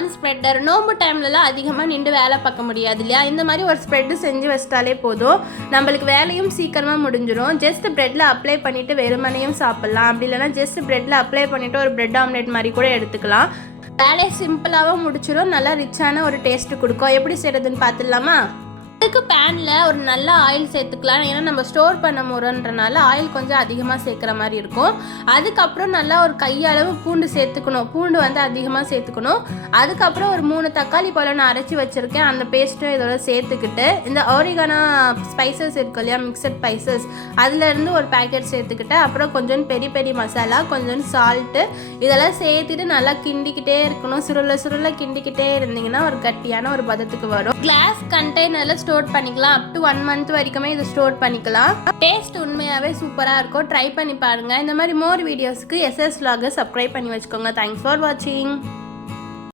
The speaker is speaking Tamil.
ஆல்-இன்-ஒன் ஸ்ப்ரெட்டர். நோம்பு டைம்லலாம் அதிகமாக நின்று வேலை பார்க்க முடியாது இல்லையா? இந்த மாதிரி ஒரு ஸ்ப்ரெட்டு செஞ்சு வச்சிட்டாலே போதும், நம்மளுக்கு வேலையும் சீக்கிரமாக முடிஞ்சிடும். ஜஸ்ட் ப்ரெட்டில் அப்ளை பண்ணிவிட்டு வெறுமனையும் சாப்பிட்லாம். அப்படி இல்லைனா ஜஸ்ட் ப்ரெட்டில் அப்ளை பண்ணிவிட்டு ஒரு ப்ரெட் ஆம்லேட் மாதிரி கூட எடுத்துக்கலாம். வேலையை சிம்பிளாகவும் முடிச்சிடும், நல்லா ரிச்சான ஒரு டேஸ்ட்டு கொடுக்கும். எப்படி செய்கிறதுன்னு பார்த்துடலாமா? அதுக்கு பேனில் ஒரு நல்ல ஆயில் சேர்த்துக்கலாம். ஏன்னா நம்ம ஸ்டோர் பண்ண முறைன்றனால ஆயில் கொஞ்சம் அதிகமாக சேர்க்குற மாதிரி இருக்கும். அதுக்கப்புறம் நல்லா ஒரு கையளவு பூண்டு சேர்த்துக்கணும். பூண்டு வந்து அதிகமாக சேர்த்துக்கணும். அதுக்கப்புறம் ஒரு 3 தக்காளி பழம் நான் அரைச்சி வச்சுருக்கேன், அந்த பேஸ்ட்டும் இதோட சேர்த்துக்கிட்டு இந்த ஆரிகானோ ஸ்பைசஸ் இருக்கு இல்லையா, மிக்சட் ஸ்பைசஸ், அதுலேருந்து ஒரு பேக்கெட் சேர்த்துக்கிட்டு அப்புறம் கொஞ்சம் பெரிய பெரிய மசாலா, கொஞ்சம் சால்ட்டு இதெல்லாம் சேர்த்துட்டு நல்லா கிண்டிக்கிட்டே இருக்கணும். சுருள கிண்டிக்கிட்டே இருந்தீங்கன்னா ஒரு கட்டியான ஒரு பதத்துக்கு வரும். கிளாஸ் கண்டெய்னரில் ஸ்டோர் பண்ணிக்கலாம். அப் டு 1 month வரைக்குமே இது ஸ்டோர் பண்ணிக்கலாம். டேஸ்ட் உண்மையாகவே சூப்பராக இருக்கும். ட்ரை பண்ணி பாருங்கள். இந்த மாதிரி மோர் வீடியோஸ்க்கு SS vlog சப்ஸ்கிரைப் பண்ணி வச்சுக்கோங்க. தேங்க்ஸ் ஃபார் வாட்சிங்.